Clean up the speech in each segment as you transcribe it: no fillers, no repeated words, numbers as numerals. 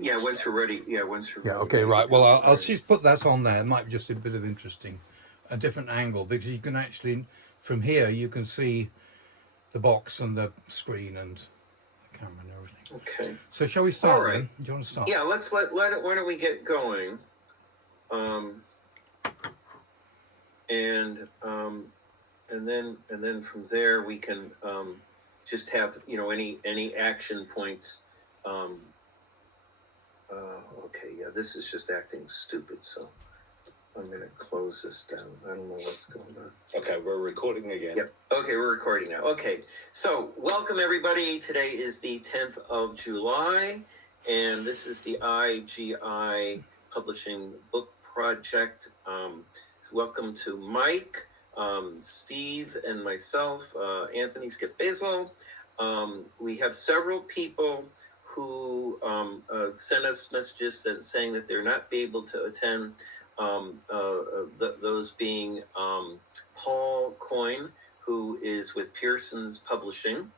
Yeah, once we're ready. Yeah, once we're ready. Okay, right. Well, I'll just put that on there. It might be just a bit of a different angle, because you can actually, from here, you can see the box and the screen and the camera and everything. Okay. So shall we start? All right. Then? Do you want to start? Yeah, let's let it. Why don't we get going? And then from there we can just have any action points. Okay, yeah, this is just acting stupid, so I'm going to close this down. I don't know what's going on. Okay, we're recording again. Yep. Okay, we're recording now. Okay, so welcome everybody. Today is the 10th of July, and this is the IGI Publishing Book Project. So welcome to Mike, Steve, and myself, Anthony Skip Basil. We have several people who sent us messages saying that they're not able to attend, those being Paul Coyne, who is with Pearson's Publishing,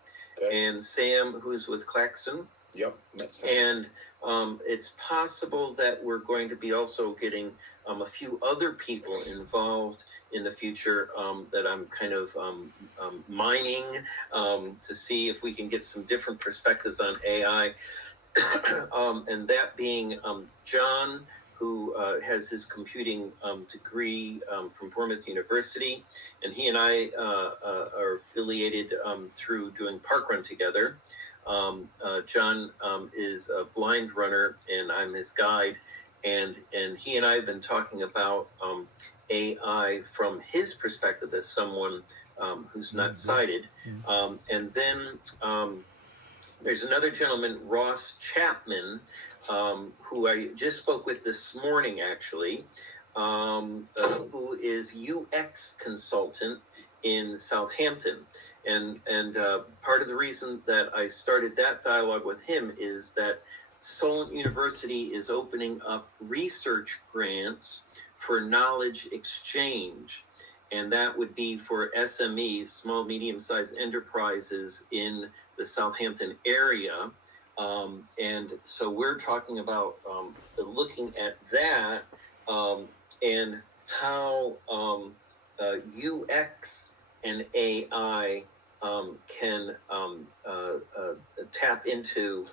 okay, and Sam, who's with Claxon. Yep, that's Sam. And it's possible that we're going to be also getting a few other people involved in the future that I'm kind of mining to see if we can get some different perspectives on AI. And that being John, who has his computing degree from Bournemouth University, and he and I are affiliated through doing parkrun together. John is a blind runner, and I'm his guide, and he and I have been talking about AI from his perspective as someone who's not sighted. And then there's another gentleman, Ross Chapman, who I just spoke with this morning, actually, who is UX consultant in Southampton. And part of the reason that I started that dialogue with him is that Solent University is opening up research grants for knowledge exchange. And that would be for SMEs, small, medium-sized enterprises in the Southampton area. And so we're talking about looking at that and how UX and AI can tap into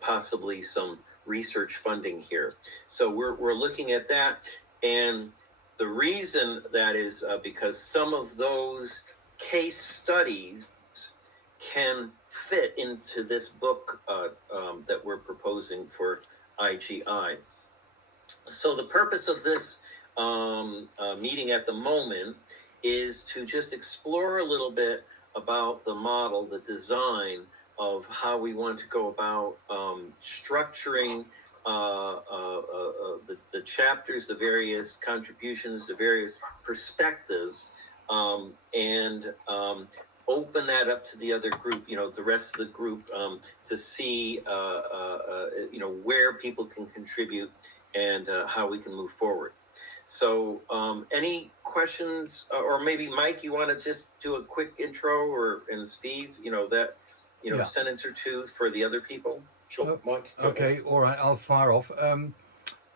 possibly some research funding here. So we're looking at that, and the reason that is because some of those case studies can fit into this book that we're proposing for IGI. So the purpose of this meeting at the moment is to just explore a little bit about the model, the design of how we want to go about structuring the chapters, the various contributions, the various perspectives, and open that up to the other group, the rest of the group, to see, where people can contribute and how we can move forward. So any questions, or maybe Mike, you want to just do a quick intro, and Steve, sentence or two for the other people? Sure, Mike. Okay, all right, I'll fire off.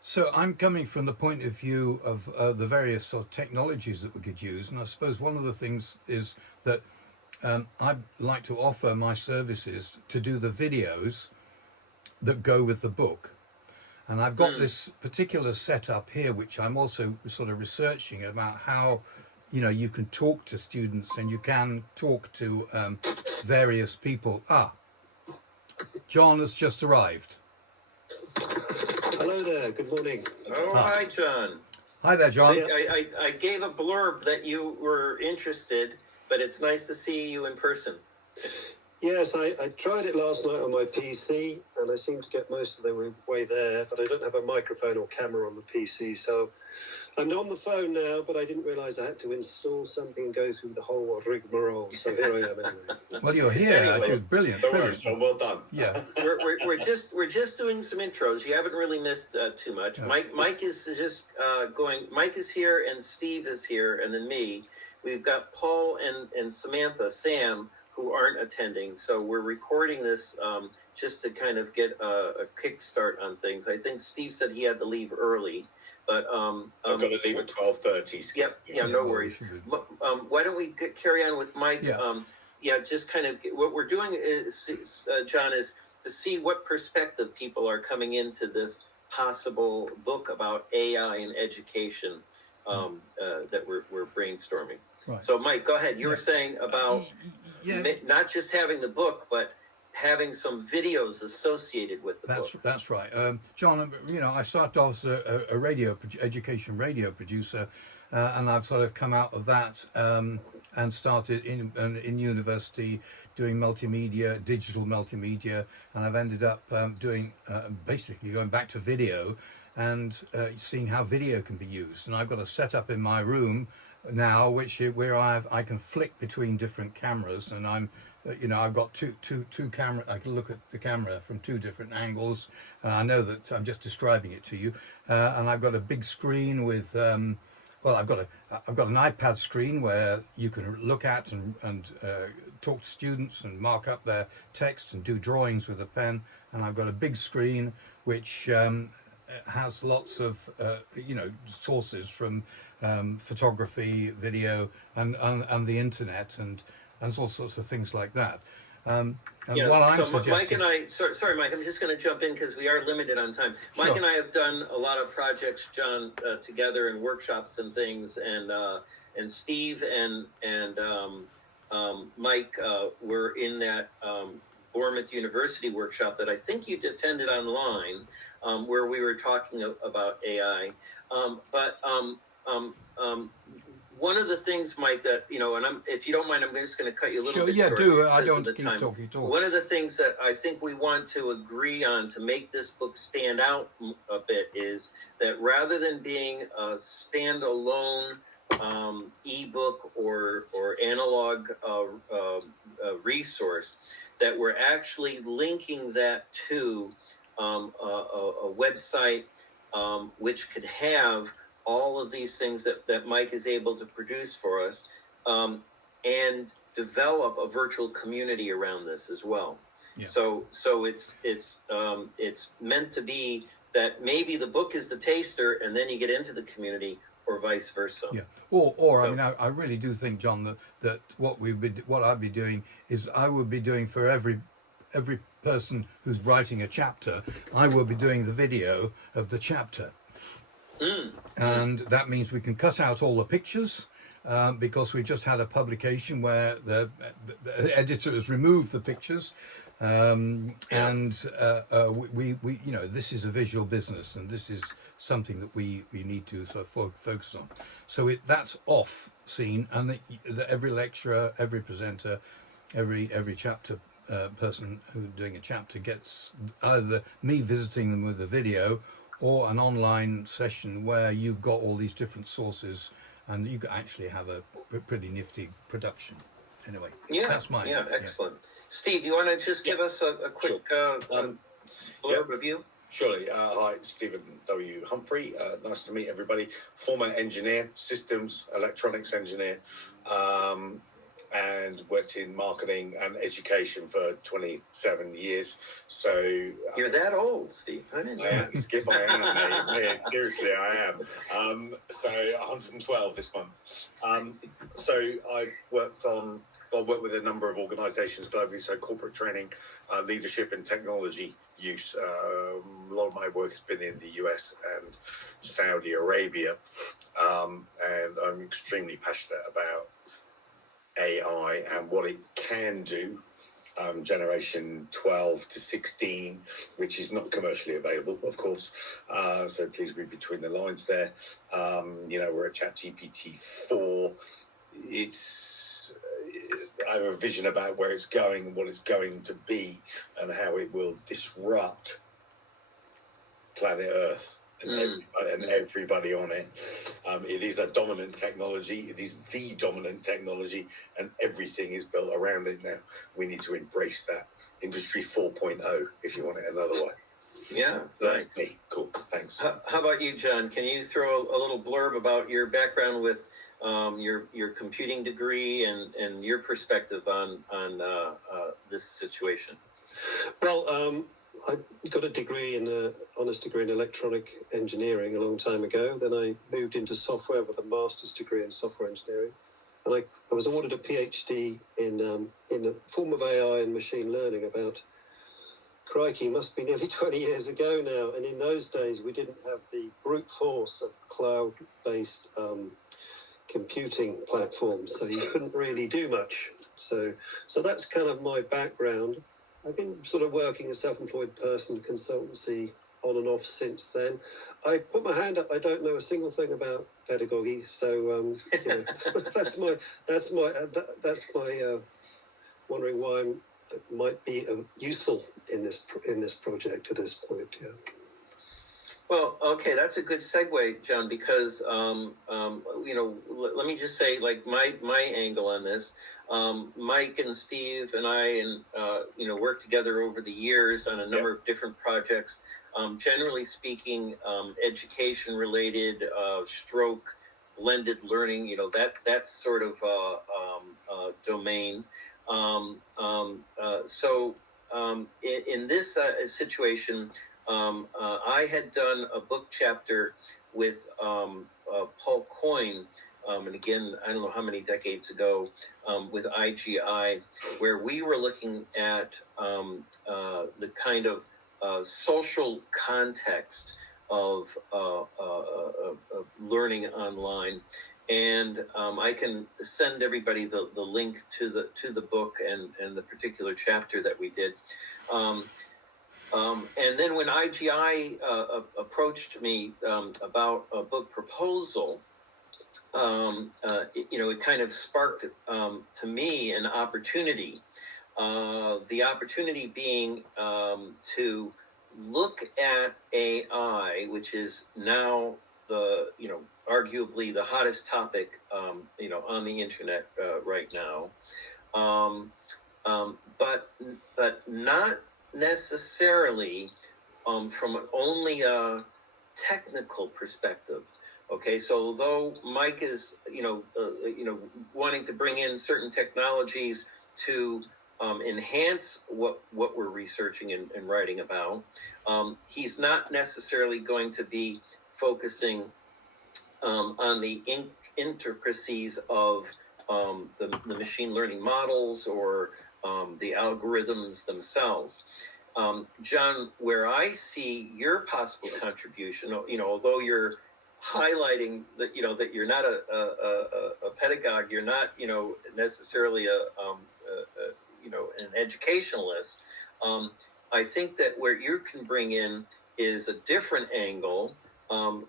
So I'm coming from the point of view of the various sort of technologies that we could use, and I suppose one of the things is that I'd like to offer my services to do the videos that go with the book. And I've got this particular setup here, which I'm also sort of researching about how, you can talk to students and you can talk to various people. John has just arrived. Hello there, good morning. Oh, hi, John. Hi there, John. I gave a blurb that you were interested, but it's nice to see you in person. Yes, I tried it last night on my PC, and I seem to get most of the way there, but I don't have a microphone or camera on the PC, so I'm on the phone now, but I didn't realise I had to install something and go through the whole rigmarole, so here I am anyway. Well, you're here. Anyway, brilliant. So well done. Yeah. we're just doing some intros. You haven't really missed too much. Yeah. Mike is just going. Mike is here, and Steve is here, and then me. We've got Paul and Samantha, Sam, who aren't attending. So we're recording this just to kind of get a kickstart on things. I think Steve said he had to leave early, but I've got to leave at 12:30. Yep. Yeah. No worries. Why don't we carry on with Mike? Yeah. Just kind of what we're doing is, John, is to see what perspective people are coming into this possible book about AI and education that we're brainstorming. Right. So, Mike, go ahead. You were saying about not just having the book, but having some videos associated with the book. That's right. John, I started off as a education radio producer, and I've sort of come out of that and started in university doing multimedia, digital multimedia, and I've ended up doing basically going back to video and seeing how video can be used. And I've got a setup in my room now where I can flick between different cameras, and I've got two camera. I can look at the camera from two different angles. I know that I'm just describing it to you, and I've got a big screen with. I've got an iPad screen where you can look at and talk to students and mark up their text and do drawings with a pen. And I've got a big screen which has lots of sources from photography, video, and the internet and all sorts of things like that. And what I'm suggesting... Mike and I, sorry, Mike, I'm just going to jump in because we are limited on time. Mike Sure. and I have done a lot of projects, John, together in workshops and things, and Steve and Mike were in that Bournemouth University workshop that I think you attended online, where we were talking about AI. One of the things, Mike, that, and if you don't mind, I'm just going to cut you a little bit short. Do. I because don't of the keep time. talking. One of the things that I think we want to agree on to make this book stand out a bit is that rather than being a standalone ebook or analog resource, that we're actually linking that to a website which could have all of these things that Mike is able to produce for us, and develop a virtual community around this as well. Yeah. So it's meant to be that maybe the book is the taster, and then you get into the community, or vice versa. Yeah. Or I really do think, John, that what I'd be doing is I would be doing for every person who's writing a chapter, I will be doing the video of the chapter. And that means we can cut out all the pictures, because we just had a publication where the editor has removed the pictures, and we this is a visual business, and this is something that we need to sort of focus on. So that's off scene, and every lecturer, every presenter, every chapter person who's doing a chapter gets either me visiting them with a video, or an online session where you've got all these different sources and you can actually have a pretty nifty production. Anyway, that's mine. Yeah, excellent. Steve, you want to just give us a quick blurb of you? Surely. Hi, Stephen W. Humphrey. Nice to meet everybody. Former engineer, systems, electronics engineer, and worked in marketing and education for 27 years. So you're that old, Steve. I didn't know. Skip, I am. Yeah, seriously, I am. So 112 this month. So I've worked with a number of organizations globally, so corporate training, leadership and technology use. A lot of my work has been in the US and Saudi Arabia, and I'm extremely passionate about AI and what it can do. Generation 12 to 16, which is not commercially available, of course. So please read between the lines there. We're at ChatGPT 4. I have a vision about where it's going and what it's going to be and how it will disrupt planet Earth and everybody on it. It is a dominant technology. It is the dominant technology, and everything is built around it now. We need to embrace that. Industry 4.0, if you want it another way. Yeah, that's me. Cool, thanks. How about you, John? Can you throw a little blurb about your background with your computing degree and your perspective on this situation? Well, I got a degree honors degree in electronic engineering a long time ago. Then I moved into software with a master's degree in software engineering, and I was awarded a PhD in a form of AI and machine learning about, crikey, must be nearly 20 years ago now. And in those days, we didn't have the brute force of cloud-based computing platforms, so you couldn't really do much. So that's kind of my background. I've been sort of working as a self-employed person, consultancy on and off since then. I put my hand up. I don't know a single thing about pedagogy, so you know, that's my wondering why I might be useful in this project at this point. Yeah. Well, okay, that's a good segue, John, because you know, let me just say, like, my angle on this. Mike and Steve and I, you know, worked together over the years on a number of different projects. Generally speaking, education related, stroke, blended learning. You know, that's sort of domain. So in this situation. I had done a book chapter with Paul Coyne, and again, I don't know how many decades ago, with IGI, where we were looking at the kind of social context of learning online. And I can send everybody the link to the book and the particular chapter that we did. And then when IGI approached me about a book proposal, you know, it kind of sparked to me an opportunity. The opportunity being to look at AI, which is now you know, arguably the hottest topic, you know, on the internet right now. But not necessarily from only a technical perspective. Okay, so although Mike is, you know, wanting to bring in certain technologies to enhance what we're researching and writing about, he's not necessarily going to be focusing on the intricacies of the machine learning models or the algorithms themselves. John, where I see your possible contribution, you know, although you're highlighting that, you know, that you're not a pedagogue, you're not, you know, necessarily you know, an educationalist. I think that where you can bring in is a different angle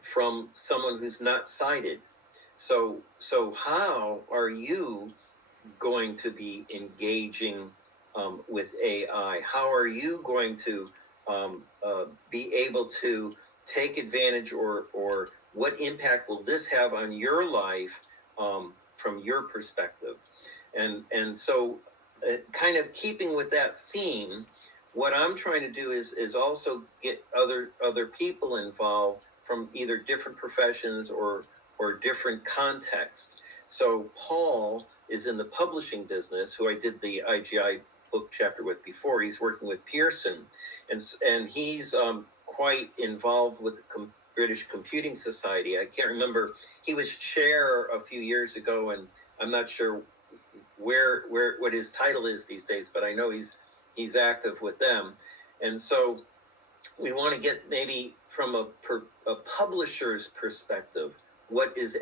from someone who's not sighted. So how are you going to be engaging with AI? How are you going to be able to take advantage, or what impact will this have on your life from your perspective? And so kind of keeping with that theme, what I'm trying to do is also get other people involved from either different professions or different contexts. So Paul is in the publishing business, who I did the IGI book chapter with before. He's working with Pearson, and he's quite involved with the British Computing Society. I can't remember. He was chair a few years ago, and I'm not sure where what his title is these days, but I know he's active with them. And so we want to get maybe from a publisher's perspective, what is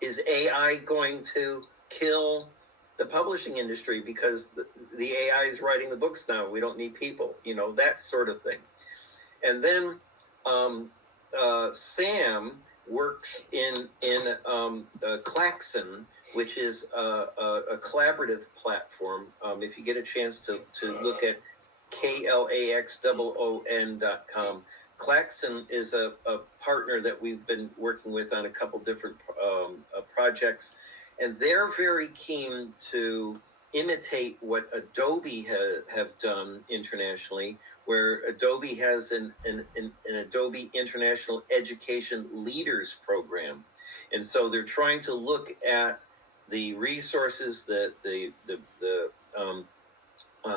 is AI going to kill the publishing industry because the AI is writing the books now? We don't need people, you know, that sort of thing. And then Sam works in Klaxon, which is a collaborative platform. If you get a chance to look at KLAXOON.com. Klaxon is a partner that we've been working with on a couple different projects, and they're very keen to imitate what Adobe have done internationally, where Adobe has an Adobe International Education Leaders Program. And so they're trying to look at the resources, the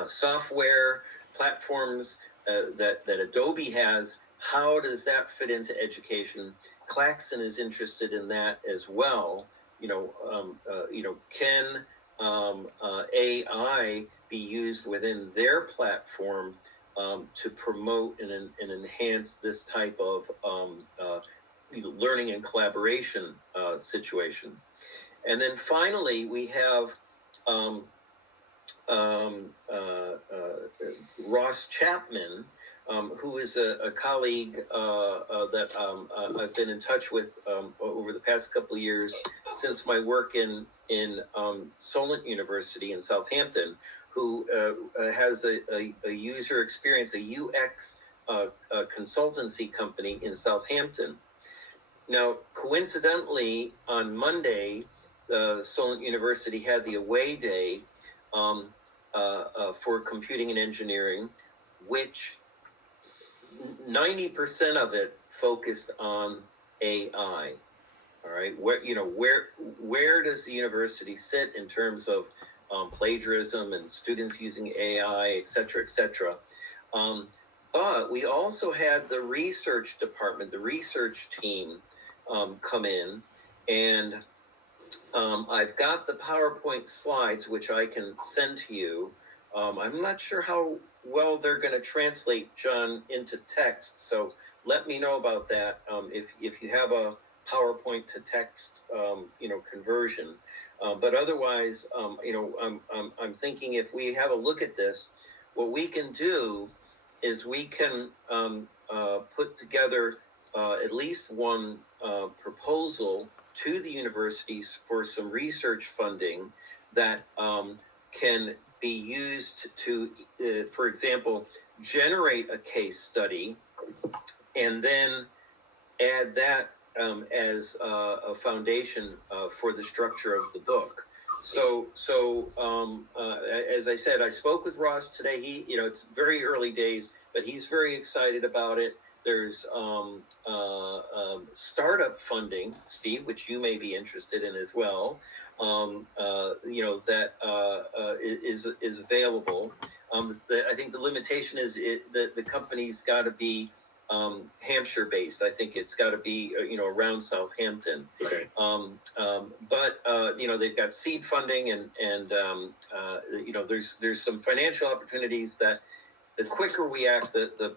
software, platforms that Adobe has. How does that fit into education? Claxon is interested in that as well. Can AI be used within their platform to promote and enhance this type of learning and collaboration situation? And then finally, we have Ross Chapman, who is a colleague that I've been in touch with over the past couple of years since my work in Solent University in Southampton, who has a user experience, a UX consultancy company in Southampton. Now, coincidentally, on Monday, Solent University had the away day for computing and engineering, which 90% of it focused on AI. All right, where does the university sit in terms of plagiarism and students using AI, et cetera, et cetera? But we also had the research department, the research team come in, and I've got the PowerPoint slides, which I can send to you. I'm not sure how well they're going to translate, John, into text. So let me know about that if you have a PowerPoint to text, conversion. But otherwise, I'm thinking if we have a look at this, what we can do is we can put together at least one proposal to the universities for some research funding that can be used to, for example, generate a case study and then add that as a foundation for the structure of the book. So as I said, I spoke with Ross today. It's very early days, but he's very excited about it. There's startup funding, Steve, which you may be interested in as well. That is available. I think the limitation is the company's got to be Hampshire based. I think it's got to be around Southampton. Okay. But they've got seed funding and there's some financial opportunities that the quicker we act, the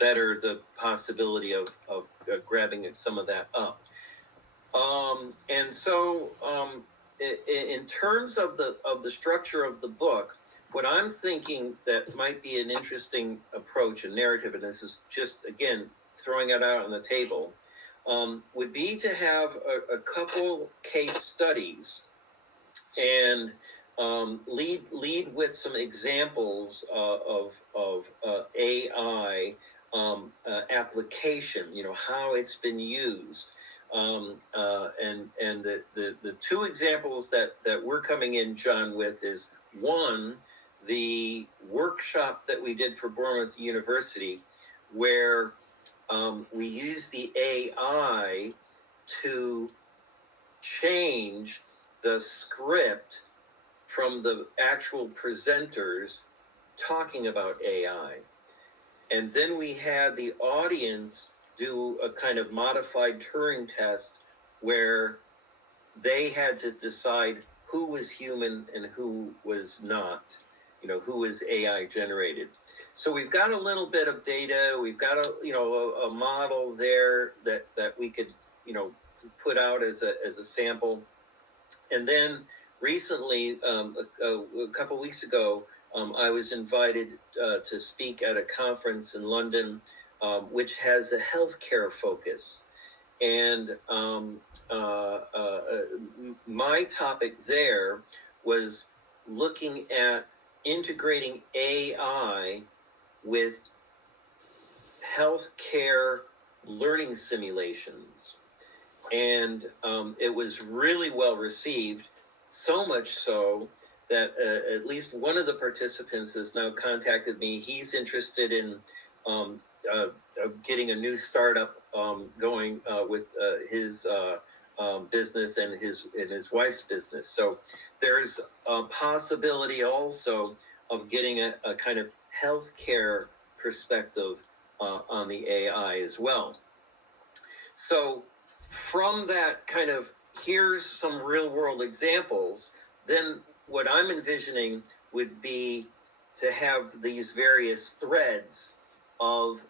better the possibility of grabbing some of that up. And so in terms of the structure of the book, what I'm thinking that might be an interesting approach and narrative, and this is just, again, throwing it out on the table, would be to have a couple case studies and lead with some examples of AI application, how it's been used. And the two examples that we're coming in, John, with is one, the workshop that we did for Bournemouth University, where we used the AI to change the script from the actual presenters talking about AI. And then we had the audience do a kind of modified Turing test where they had to decide who was human and who was not, who was AI generated. So we've got a little bit of data. We've got a model there that we could, put out as a sample. And then recently, a couple weeks ago, I was invited to speak at a conference in London, which has a healthcare focus. And my topic there was looking at integrating AI with healthcare learning simulations. And it was really well received, so much so that at least one of the participants has now contacted me. He's interested in getting a new startup going with his business and his wife's business. So there's a possibility also of getting a kind of healthcare perspective on the AI as well. So from that kind of, here's some real world examples, then what I'm envisioning would be to have these various threads of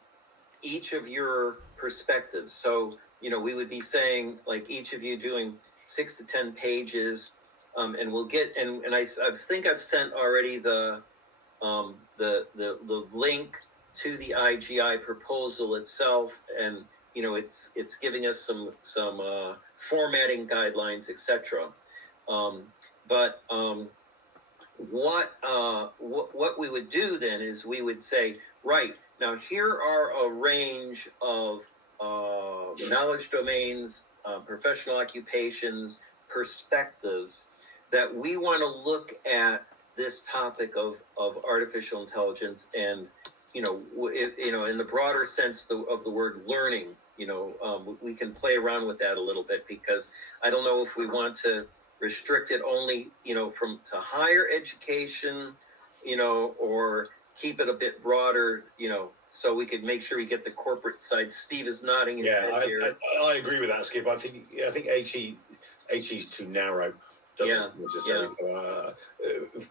each of your perspectives. So, we would be saying, like, each of you doing 6 to 10 pages, and we'll get, and I think I've sent already the link to the IGI proposal itself, and it's giving us some formatting guidelines, etc. But what we would do then is we would say, right, now here are a range of knowledge domains, professional occupations, perspectives that we want to look at this topic of artificial intelligence, and in the broader sense of the word learning. We can play around with that a little bit, because I don't know if we want to restrict it only to higher education, or keep it a bit broader, so we could make sure we get the corporate side. Steve is nodding his head here. I agree with that, Skip. I think HE is too narrow. Doesn't necessarily.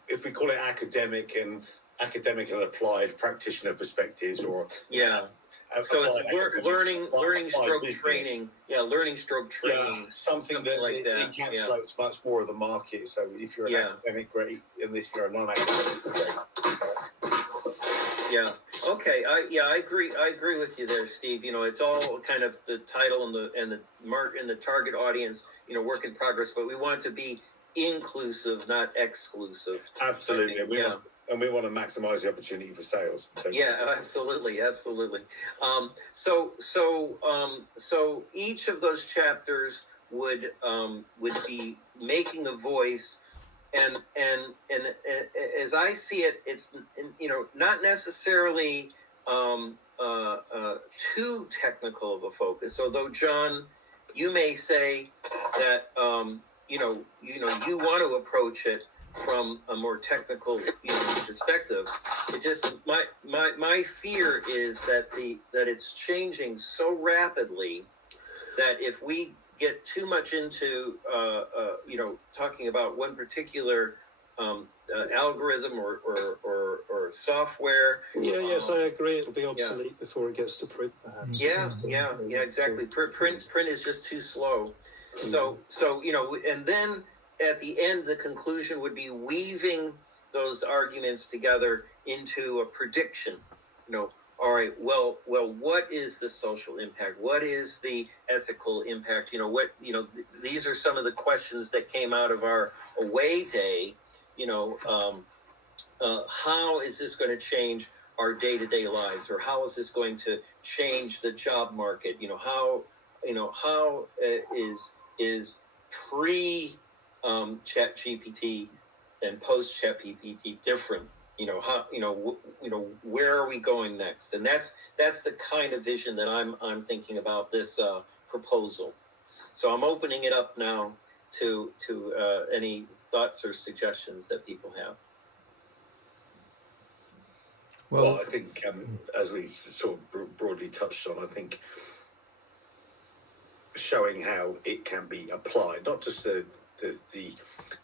If we call it academic and applied practitioner perspectives, or so it's learning stroke training. Learning stroke training. Something that like that encapsulates much more of the market. So if you're an academic, great, and if you're a non-academic, great. Yeah. Okay. I agree. I agree with you there, Steve. It's all kind of the title and the target audience. Work in progress, but we want to be inclusive, not exclusive. Absolutely. We want to maximize the opportunity for sales. Absolutely. So each of those chapters would be making a voice, and as I see it, it's not necessarily too technical of a focus. Although, John, you may say that you want to approach it from a more technical perspective. It just my fear is that it's changing so rapidly that if we get too much into talking about one particular algorithm or software. Yes, I agree. It'll be obsolete before it gets to print, perhaps. Exactly. Print is just too slow. So and then at the end, the conclusion would be weaving those arguments together into a prediction. All right, well, what is the social impact? What is the ethical impact? These are some of the questions that came out of our away day. How is this going to change our day-to-day lives, or how is this going to change the job market? How is pre Chat GPT and post Chat GPT different? Where are we going next? And that's the kind of vision that I'm thinking about this proposal. So I'm opening it up now to any thoughts or suggestions that people have. Well, I think as we sort of broadly touched on, I think showing how it can be applied, not just the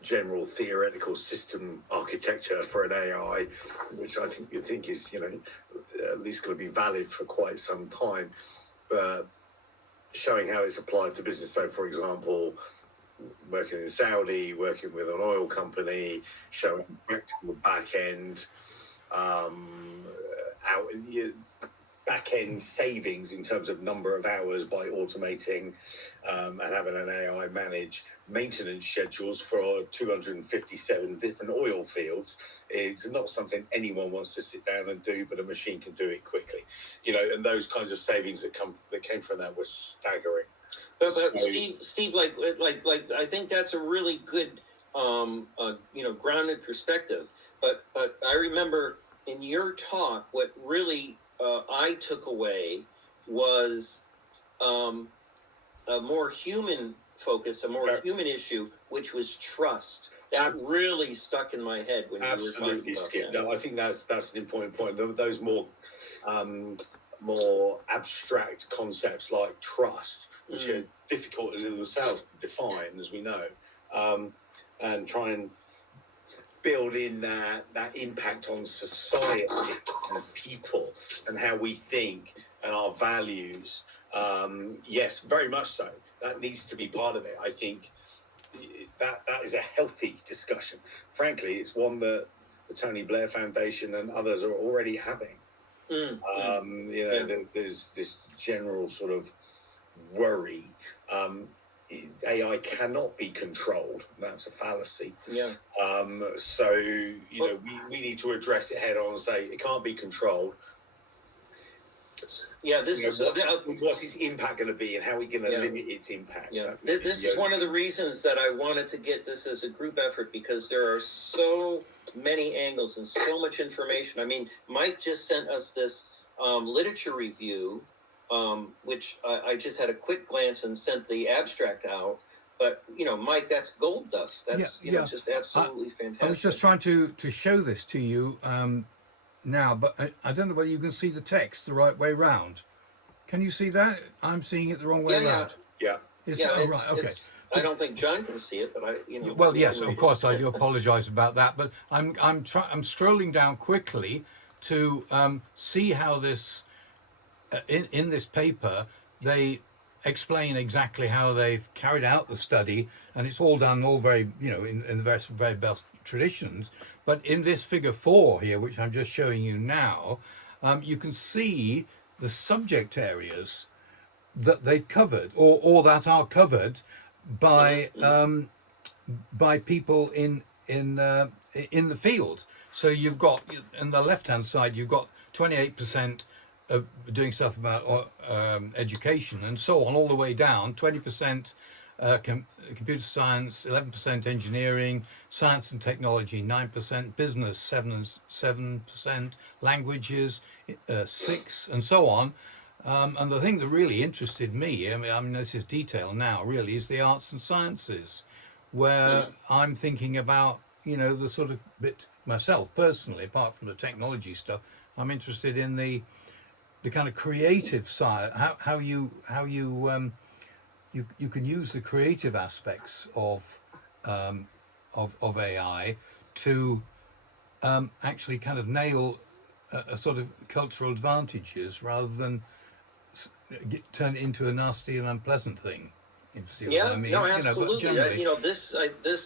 general theoretical system architecture for an AI, which I think is at least going to be valid for quite some time, but showing how it's applied to business. So, for example, working in Saudi, working with an oil company, showing practical back end savings in terms of number of hours by automating and having an AI manage maintenance schedules for 257 different oil fields. It's not something anyone wants to sit down and do, but a machine can do it quickly. And those kinds of savings that came from that were staggering. But Steve, like I think that's a really good grounded perspective. But I remember in your talk, what really I took away was a more human focus, a more human issue, which was trust. that really stuck in my head when you were talking Absolutely, about Skip. that. No, I think that's an important point. Those more abstract concepts like trust, which are difficult in themselves to define, as we know, and try and build in that impact on society and people and how we think and our values. Yes, very much so. That needs to be part of it. I think that is a healthy discussion. Frankly, it's one that the Tony Blair Foundation and others are already having. There's this general sort of worry. AI cannot be controlled. That's a fallacy. Yeah. So we need to address it head on and say it can't be controlled. Yeah, this is what's its impact going to be, and how are we going to limit its impact? Yeah, this is one of the reasons that I wanted to get this as a group effort, because there are so many angles and so much information. I mean, Mike just sent us this literature review, which I just had a quick glance and sent the abstract out. But Mike, that's gold dust. That's just absolutely fantastic. I was just trying to show this to you now, but I don't know whether you can see the text the right way round. Can you see that? I'm seeing it the wrong way around. Yeah. Right. Okay. I don't think John can see it, but Well, yes, of course, I do apologise about that, but I'm strolling down quickly to see how this in this paper they explain exactly how they've carried out the study, and it's all done all very in the very best traditions. But in this figure 4 here, which I'm just showing you now, you can see the subject areas that they've covered or that are covered by people in the field. So you've got, on the left hand side, you've got 28% of doing stuff about education and so on, all the way down. 20% computer science, 11% engineering, science and technology, 9%, business 7%, languages 6%, and so on. And the thing that really interested me, I mean this is detail now, really, is the arts and sciences, where I'm thinking about the sort of bit myself personally, apart from the technology stuff. I'm interested in the kind of creative side, how you can use the creative aspects of AI to actually kind of nail a sort of cultural advantages rather than turn it into a nasty and unpleasant thing. If you see what I mean. No, absolutely. But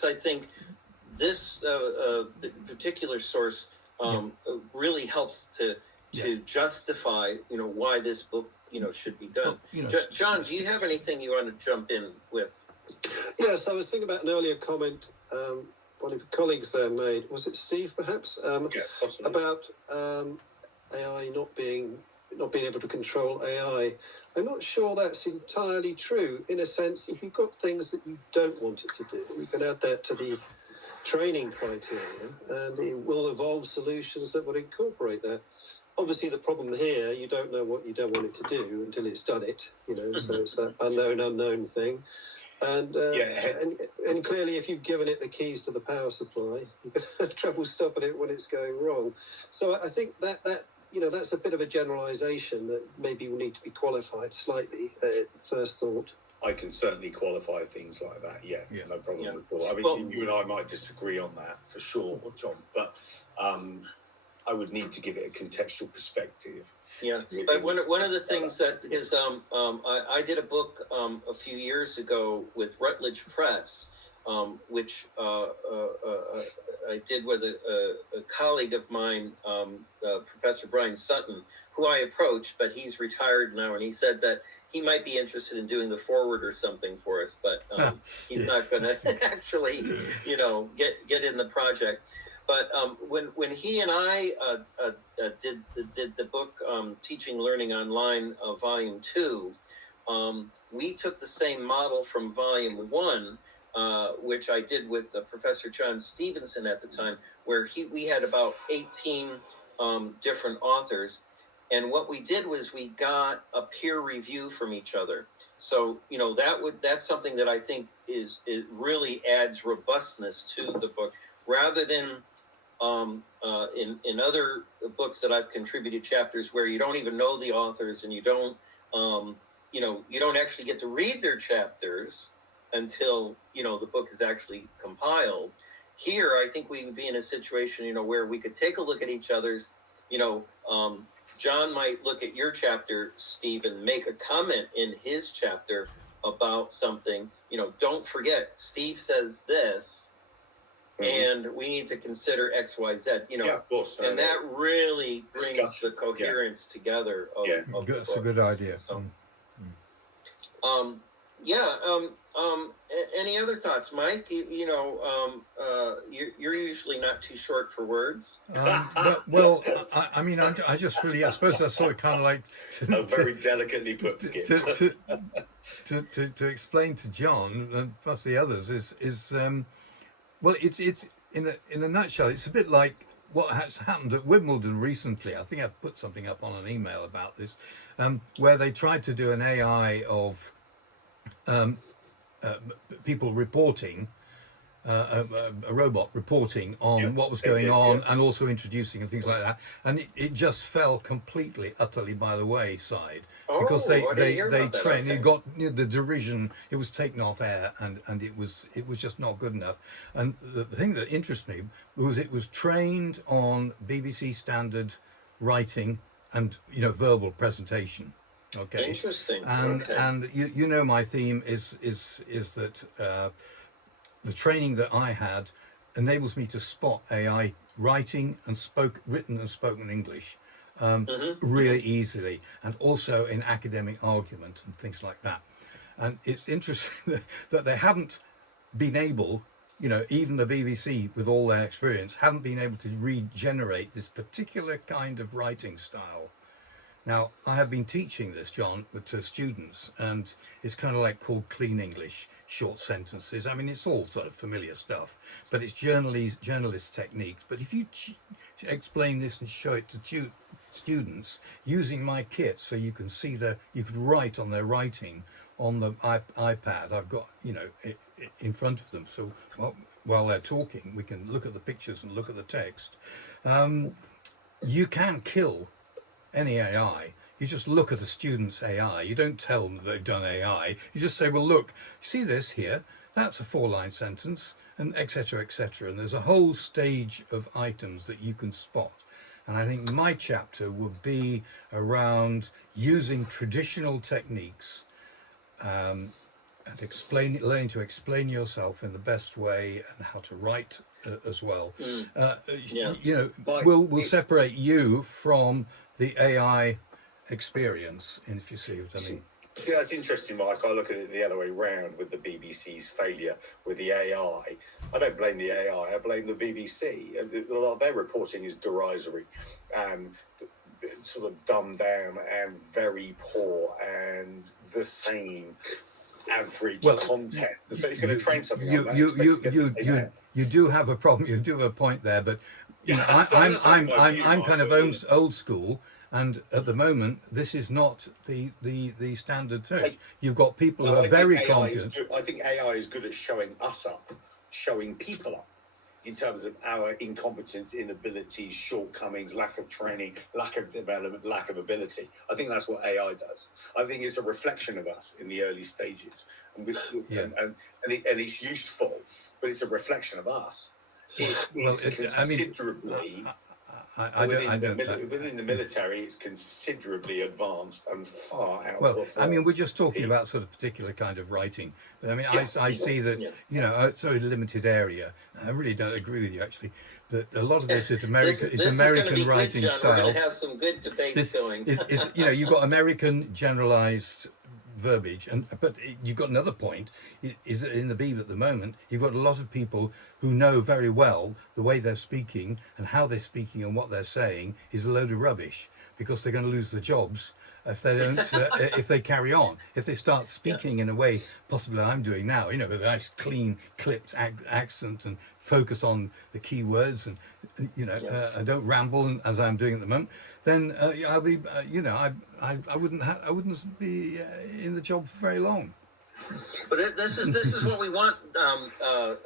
I think this particular source really helps to justify why this book should be done. John, do you have anything you want to jump in with? Yes, I was thinking about an earlier comment one of your colleagues there made. Was it Steve, perhaps? Possibly. About AI not being able to control AI. I'm not sure that's entirely true. In a sense, if you've got things that you don't want it to do, you can add that to the training criteria, and it will evolve solutions that would incorporate that. Obviously, the problem here, you don't know what you don't want it to do until it's done it, so it's that unknown thing. And and clearly, if you've given it the keys to the power supply, you can have trouble stopping it when it's going wrong. So I think that that's a bit of a generalisation that maybe will need to be qualified slightly. First thought. I can certainly qualify things like that. Yeah. No problem at all. I mean, you and I might disagree on that for sure, John, but I would need to give it a contextual perspective. Yeah, but one of the things that is, I did a book a few years ago with Routledge Press, which I did with a colleague of mine, Professor Brian Sutton, who I approached, but he's retired now, and he said that he might be interested in doing the foreword or something for us, but he's not going to actually, get in the project. But when he and I did the book Teaching Learning Online, Volume 2, we took the same model from Volume 1, which I did with Professor John Stevenson at the time, where we had about 18 different authors. And what we did was we got a peer review from each other. So, that's something that I think it really adds robustness to the book, rather than in other books that I've contributed chapters where you don't even know the authors, and you don't actually get to read their chapters until the book is actually compiled. Here, I think we would be in a situation where we could take a look at each other's. John might look at your chapter, Steve, and make a comment in his chapter about something. Don't forget, Steve says this, and we need to consider X, Y, Z. Yeah, of course. And that really brings Discussion. the coherence together of the book. That's a good idea. So, any other thoughts, Mike? You're usually not too short for words. I just really, I suppose that's sort of kind of like very delicately put, Skip. to explain to John and plus the others is it's in a nutshell, it's a bit like what has happened at Wimbledon recently. I think I put something up on an email about this, where they tried to do an AI of people reporting, a robot reporting on what was going on, and also introducing and things like that, and it just fell completely, utterly by the wayside because they trained. Okay. It got the derision. It was taken off air, and it was just not good enough. And the thing that interests me was it was trained on BBC standard writing and verbal presentation. Okay. Interesting. And my theme is that the training that I had enables me to spot AI writing and written and spoken English really easily, and also in academic argument and things like that. And it's interesting that they haven't been able, even the BBC with all their experience, haven't been able to regenerate this particular kind of writing style. Now, I have been teaching this, John, to students, and it's kind of like called clean English, short sentences. I mean, it's all sort of familiar stuff, but it's journalist techniques. But if you explain this and show it to students using my kit, so you can see you could write on their writing on the iPad I've got, in front of them. So while they're talking, we can look at the pictures and look at the text. You can kill any AI. You just look at the student's AI. You don't tell them that they've done AI. You just say, well, look, see this here? That's a 4-line sentence, and etc., etc. And there's a whole stage of items that you can spot. And I think my chapter would be around using traditional techniques and learning to explain yourself in the best way, and how to write as well. Will separate you from the AI experience, if you see what I mean. See, that's interesting, Mike. I look at it the other way round with the BBC's failure with the AI. I don't blame the AI, I blame the BBC. A lot of their reporting is derisory and sort of dumbed down and very poor and the same average content. So you're going to train something like that. You do have a problem. You do have a point there, but I'm kind of old school, and at the moment this is not the standard too. You've got people who are very confident. I think AI is good at showing us up, showing people up, in terms of our incompetence, inabilities, shortcomings, lack of training, lack of development, lack of ability. I think that's what AI does. I think it's a reflection of us in the early stages, and it's useful, but it's a reflection of us. Within the military, it's considerably advanced and far out. We're just talking about sort of particular kind of writing. But I see that it's a limited area. I really don't agree with you, actually. That a lot of this is American writing good, style. We're going to have some good debates going. You've got American generalized verbiage, but you've got another point is that in the Beeb at the moment you've got a lot of people who know very well the way they're speaking and how they're speaking and what they're saying is a load of rubbish, because they're going to lose their jobs if they don't, if they carry on, if they start speaking in a way possibly I'm doing now, you know, with a nice clean clipped accent and focus on the key words, and you know, Yes. I don't ramble as I'm doing at the moment, then I'll be, you know, I wouldn't be in the job for very long. But this is what we want,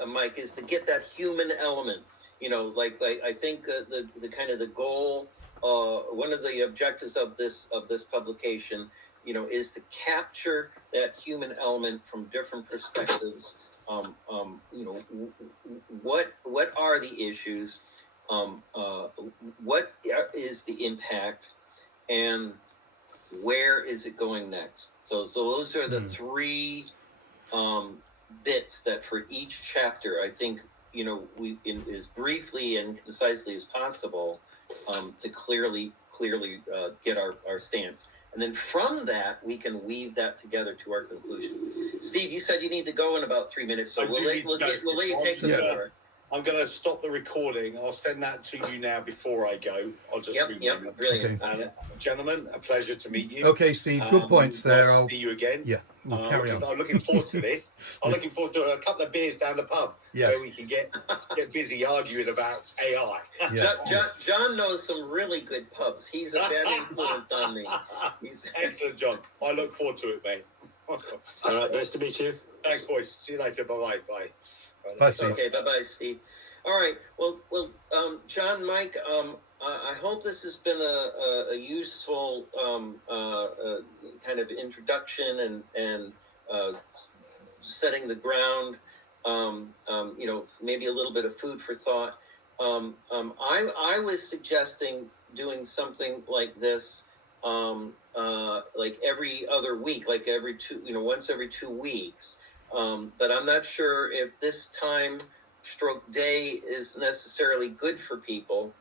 Mike, is to get that human element. You know, like I think the kind of the goal, one of the objectives of this publication, you know, is to capture that human element from different perspectives. You know, what are the issues? What is the impact? And where is it going next? So those are the three bits that for each chapter, I think, you know, we as briefly and concisely as possible to clearly get our stance. And then from that, we can weave that together to our conclusion. Steve, you said you need to go in about 3 minutes, so we'll let you take the floor. I'm going to stop the recording. I'll send that to you now before I go. I'll just Yep, brilliant. Okay. Gentlemen, a pleasure to meet you. Okay, Steve, good points there. Nice to see you again. Yeah, we'll carry on. I'm looking forward to this. I'm looking forward to a couple of beers down the pub where we can get busy arguing about AI. Yes. John knows some really good pubs. He's a bad influence on me. Excellent, John. I look forward to it, mate. All right, nice to meet you. Thanks, boys. See you later. Bye-bye. Bye. Bye, Steve. Okay, bye-bye, Steve. All right. Well, John, Mike, I hope this has been a useful kind of introduction and setting the ground. You know, maybe a little bit of food for thought. I was suggesting doing something like this, like every other week, like once every 2 weeks. But I'm not sure if this time stroke day is necessarily good for people.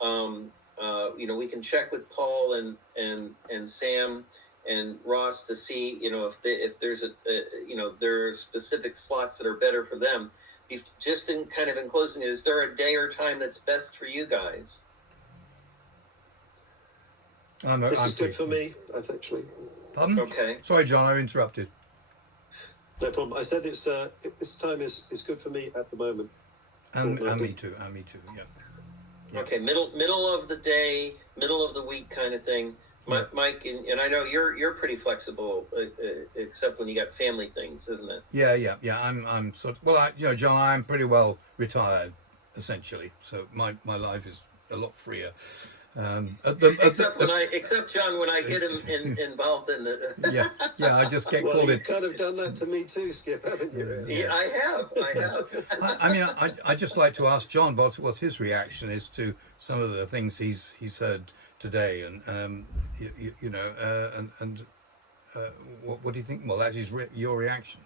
You know, we can check with Paul and Sam and Ross to see, you know, if there's there are specific slots that are better for them. Just in closing, is there a day or time that's best for you guys? This is good for me, actually. Pardon? Okay. Sorry, John, I interrupted. No problem. I said it's this time is good for me at the moment. And me too. Yeah. Okay, middle of the day, middle of the week kind of thing. Mike, and I know you're pretty flexible, except when you got family things, isn't it? Yeah. I'm sort of, well, John, I'm pretty well retired, essentially. So my life is a lot freer. Except John, when I get him involved in the I just get well, called in. You've kind of done that to me too, Skip, haven't you? Yeah, I have. I mean, I just like to ask John what his reaction is to some of the things he's heard today, and what do you think? Well, that is your reaction.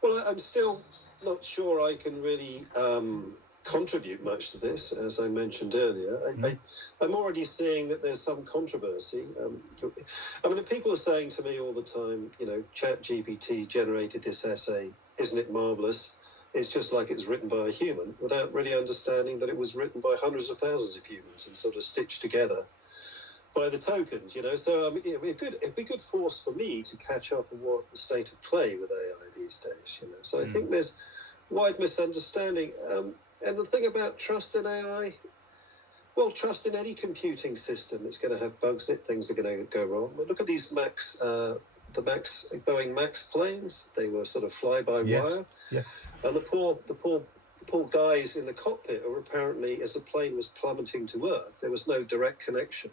Well, I'm still not sure I can really contribute much to this, as I mentioned earlier. I'm already seeing that there's some controversy. I mean, people are saying to me all the time, you know, ChatGPT generated this essay, isn't it marvelous? It's just like it's written by a human, without really understanding that it was written by hundreds of thousands of humans and sort of stitched together by the tokens, you know. So it'd be a good force for me to catch up on what the state of play with AI these days, you know. So I think there's wide misunderstanding. And the thing about trust in AI, well, trust in any computing system, it's going to have bugs in it, things are going to go wrong. But look at these Boeing Max planes. They were sort of fly-by-wire. Yeah. And the poor guys in the cockpit are apparently, as the plane was plummeting to Earth, there was no direct connection,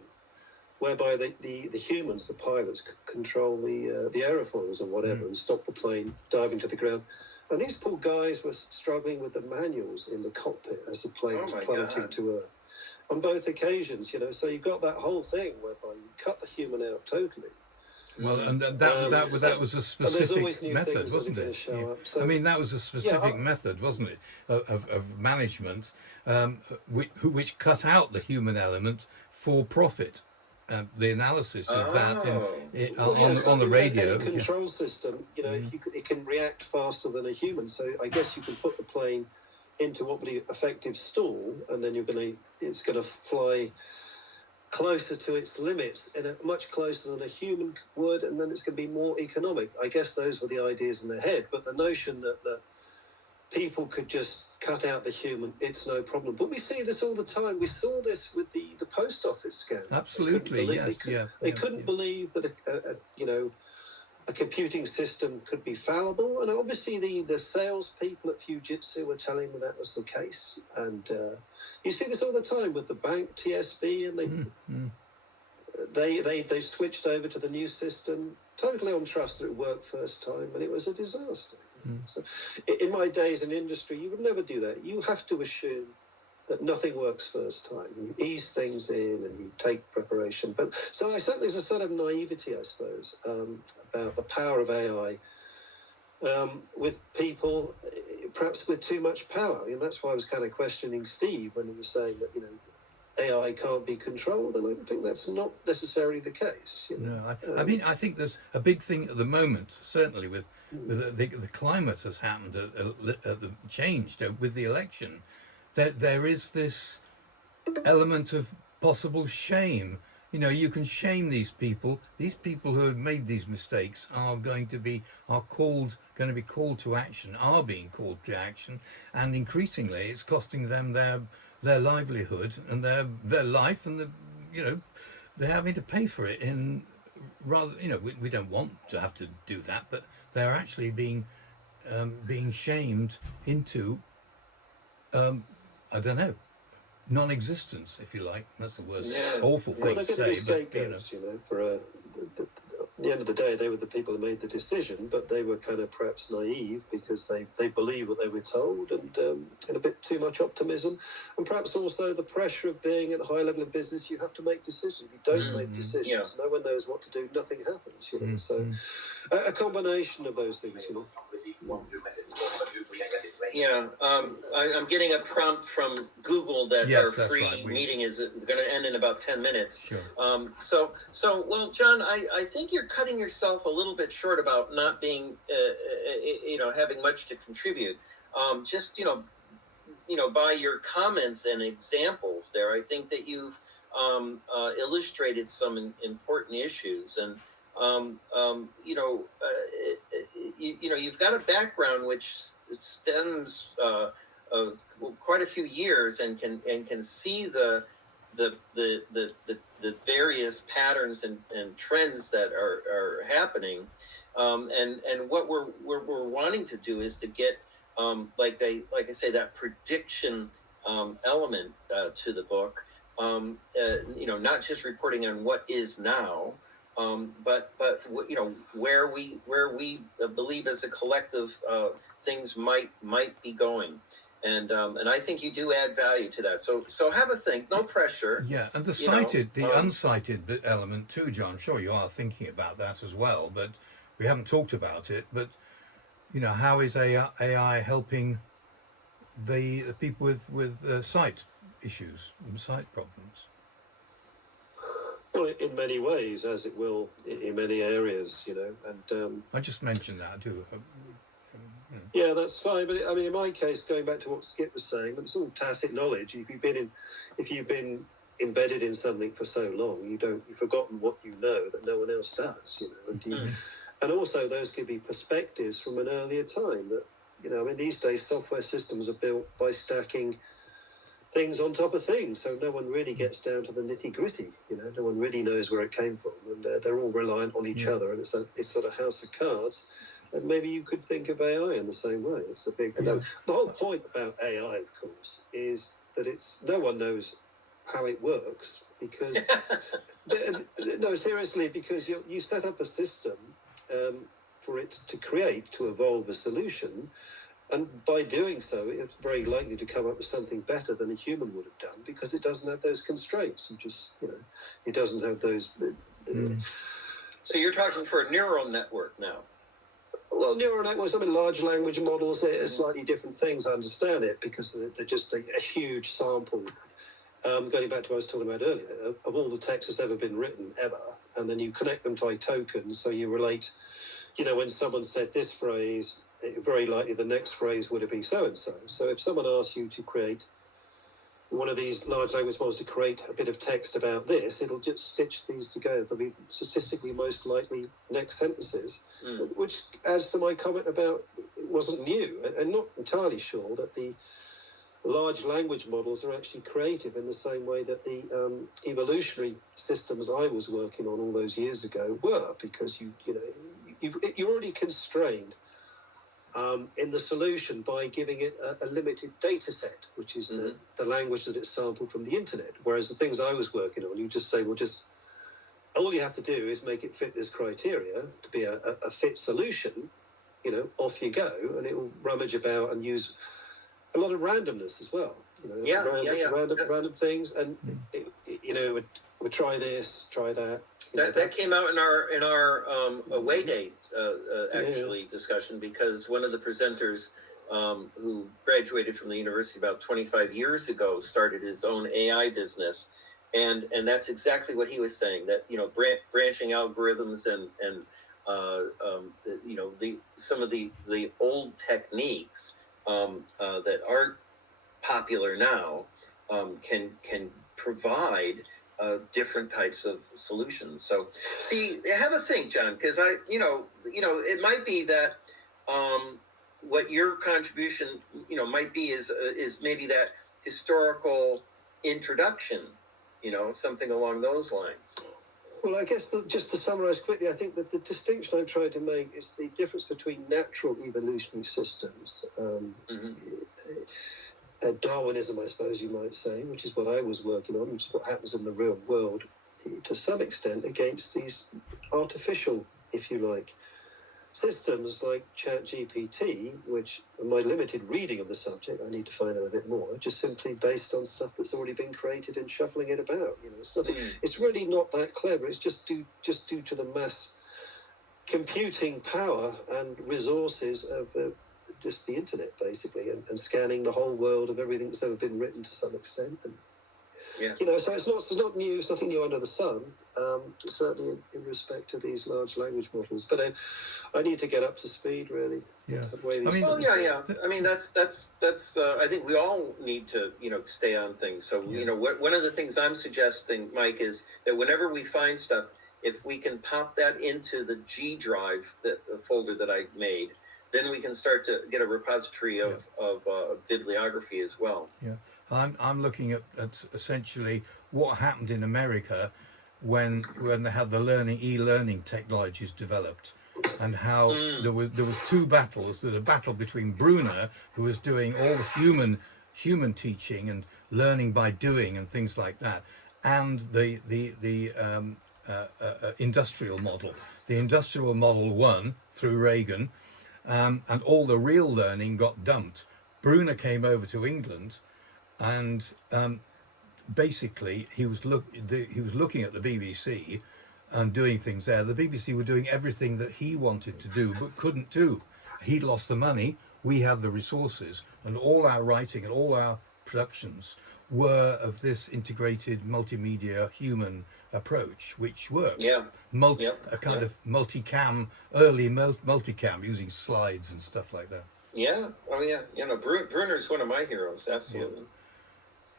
whereby the humans, the pilots, could control the aerofoils or whatever and stop the plane diving to the ground. And these poor guys were struggling with the manuals in the cockpit as the plane was plummeting to Earth on both occasions, you know. So you've got that whole thing whereby you cut the human out totally. Well, and that was a specific method, wasn't it? So, I mean, that was a specific method, wasn't it, of management, which cut out the human element for profit. The analysis of that on the radio. Any control system, you know, it can react faster than a human. So I guess you can put the plane into what would be effective stall, and then it's going to fly closer to its limits, and much closer than a human would, and then it's going to be more economic. I guess those were the ideas in their head, but the notion that people could just cut out the human, it's no problem. But we see this all the time. We saw this with the post office scandal. Absolutely, yes, They couldn't believe that a computing system could be fallible, and obviously the salespeople at Fujitsu were telling me that was the case. And you see this all the time with the bank TSB, and they switched over to the new system, totally on trust that it worked first time, and it was a disaster. So in my days in industry, you would never do that. You have to assume that nothing works first time. You ease things in and you take preparation. But so I think there's a sort of naivety, I suppose, about the power of AI with people, perhaps with too much power. And that's why I was kind of questioning Steve when he was saying that, AI can't be controlled, and I think that's not necessarily the case. No, I mean, I think there's a big thing at the moment, certainly with the climate has happened, changed with the election, that there is this element of possible shame. You can shame these people. These people who have made these mistakes are going to be called to action, are being called to action, and increasingly it's costing them their livelihood and their life, and they're having to pay for it in rather, we don't want to have to do that, but they're actually being shamed into I don't know, non-existence, if you like. That's the worst awful thing to say. They're going to be scapegoats, for at the end of the day, they were the people who made the decision, but they were kind of perhaps naive because they believed what they were told, and a bit too much optimism, and perhaps also the pressure of being at a high level of business. You have to make decisions. If you don't make decisions, no one knows what to do. Nothing happens. So a combination of those things. I'm getting a prompt from Google that our free meeting is going to end in about 10 minutes. Sure. Well, John, I think you're cutting yourself a little bit short about not being, having much to contribute. By your comments and examples there, I think that you've illustrated some important issues, and you've got a background which stems of quite a few years, and can see the various patterns and trends that are happening, and what we're wanting to do is to get like I say, that prediction element to the book, not just reporting on what is now, but where we believe as a collective things might be going. And I think you do add value to that. So have a think, no pressure. Yeah, and the unsighted element too, John. Sure, you are thinking about that as well, but we haven't talked about it. But how is AI helping the people with sight issues and sight problems? Well, in many ways, as it will in many areas, and I just mentioned that too. Yeah, that's fine. But I mean, in my case, going back to what Skip was saying, it's all tacit knowledge. If you've been embedded in something for so long, you've forgotten what you know that no one else does. And also those could be perspectives from an earlier time. That these days software systems are built by stacking things on top of things, so no one really gets down to the nitty gritty. No one really knows where it came from, and they're all reliant on each other, and it's sort of house of cards. And maybe you could think of AI in the same way. It's a big. The whole point about AI, of course, is that no one knows how it works because. No, seriously, because you set up a system for it to evolve a solution, and by doing so, it's very likely to come up with something better than a human would have done because it doesn't have those constraints. It doesn't have those. So you're talking for a neural network now. Well, neural networks, large language models are slightly different things. I understand it because they're just a huge sample. Going back to what I was talking about earlier, of all the text that's ever been written, ever, and then you connect them to tokens, so you relate, when someone said this phrase, very likely the next phrase would have been so-and-so. So if someone asks you to create one of these large language models to create a bit of text about this, it'll just stitch these together. They'll be statistically most likely next sentences, which adds to my comment about it wasn't new. And not entirely sure that the large language models are actually creative in the same way that the evolutionary systems I was working on all those years ago were, because you're already constrained in the solution by giving it a limited data set, which is the language that it's sampled from the internet. Whereas the things I was working on, you just say, well, just all you have to do is make it fit this criteria to be a fit solution, off you go, and it will rummage about and use a lot of randomness as well. Random things, and we try this, try that. That came out in our away day discussion, because one of the presenters who graduated from the university about 25 years ago started his own AI business, and that's exactly what he was saying, that branching algorithms and some of the old techniques that aren't popular now can provide different types of solutions. So, see, have a think, John, because it might be that what your contribution, might be is maybe that historical introduction, something along those lines. Well, I guess just to summarize quickly, I think that the distinction I'm trying to make is the difference between natural evolutionary systems, Darwinism, I suppose you might say, which is what I was working on, which is what happens in the real world, to some extent, against these artificial, if you like, systems like ChatGPT, which, in my limited reading of the subject, I need to find out a bit more, just simply based on stuff that's already been created and shuffling it about. It's nothing. It's really not that clever. It's just due to the mass computing power and resources of just the internet, basically, and scanning the whole world of everything that's ever been written to some extent. And so it's not new. It's nothing new under the sun. Certainly in respect to these large language models, but I need to get up to speed, really. Yeah. I mean, that's. I think we all need to, stay on things. So, one of the things I'm suggesting, Mike, is that whenever we find stuff, if we can pop that into the G drive, the folder that I made, then we can start to get a repository of bibliography as well. Yeah. I'm looking at essentially what happened in America when they had the e-learning technologies developed, and how there was two battles. There was a battle between Bruner, who was doing all the human teaching and learning by doing and things like that, and the industrial model. The industrial model won through Reagan, and all the real learning got dumped. Bruner came over to England, and basically he was looking at the BBC and doing things there. The BBC were doing everything that he wanted to do but couldn't do. He'd lost the money, we had the resources, and all our writing and all our productions were of this integrated multimedia human approach, which worked. Of multicam, early multicam, using slides and stuff like that. Yeah. Oh yeah. Bruner's one of my heroes. Absolutely.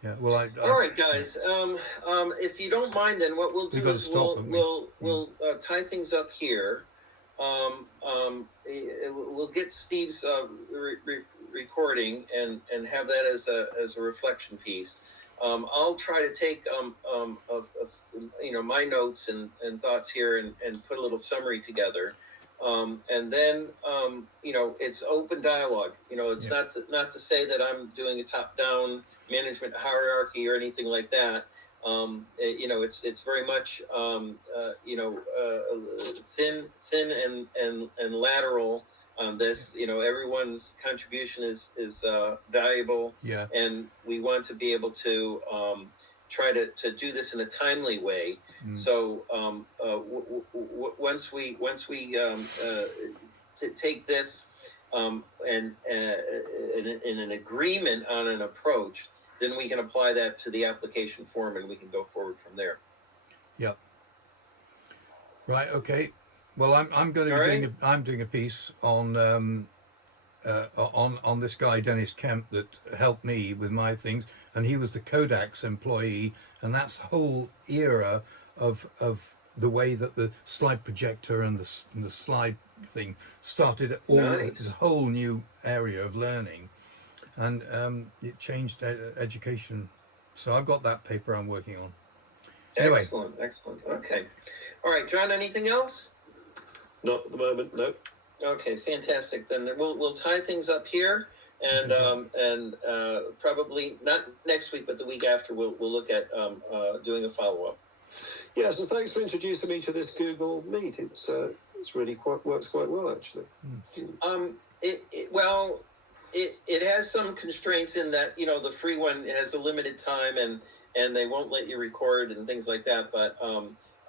Yeah. Well, all right, guys. If you don't mind, then what we'll do is we'll tie things up here. We'll get Steve's recording and have that as a reflection piece. I'll try to take my notes and thoughts here and put a little summary together. And then it's open dialogue. It's not to say that I'm doing a top-down management hierarchy or anything like that. It's very much thin and lateral on this. Everyone's contribution is valuable. Yeah. And we want to be able to try to do this in a timely way. So once we take this and in an agreement on an approach, then we can apply that to the application form and we can go forward from there. Yep. Right. Okay. Well, I'm going to be doing a piece on on this guy Dennis Kemp that helped me with my things, and he was the Kodak's employee, and that's the whole era of the way that the slide projector and the slide thing started all Nice. this whole new area of learning, and it changed education. So I've got that paper I'm working on. Anyway. Excellent. Okay. All right, John, anything else? Not at the moment, no. Okay, fantastic. Then we'll tie things up here, and probably not next week, but the week after we'll look at doing a follow-up. Yeah, so thanks for introducing me to this Google Meet. It's really works quite well, actually. It has some constraints in that the free one has a limited time and they won't let you record and things like that. But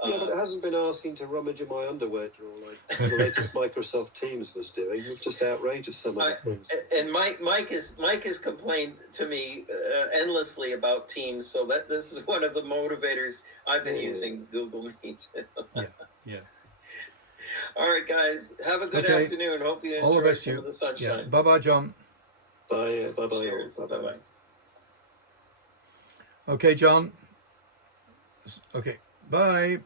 yeah, but it hasn't been asking to rummage in my underwear drawer like the latest Microsoft Teams was doing. It's just outrageous, some of the things. And Mike has complained to me endlessly about Teams, so that this is one of the motivators I've been using Google Meet. Yeah. All right, guys, have a good afternoon. Hope you enjoy some of the sunshine. Yeah. Bye-bye, John. Bye. Cheers. Bye-bye. Okay, John. Okay. Bye.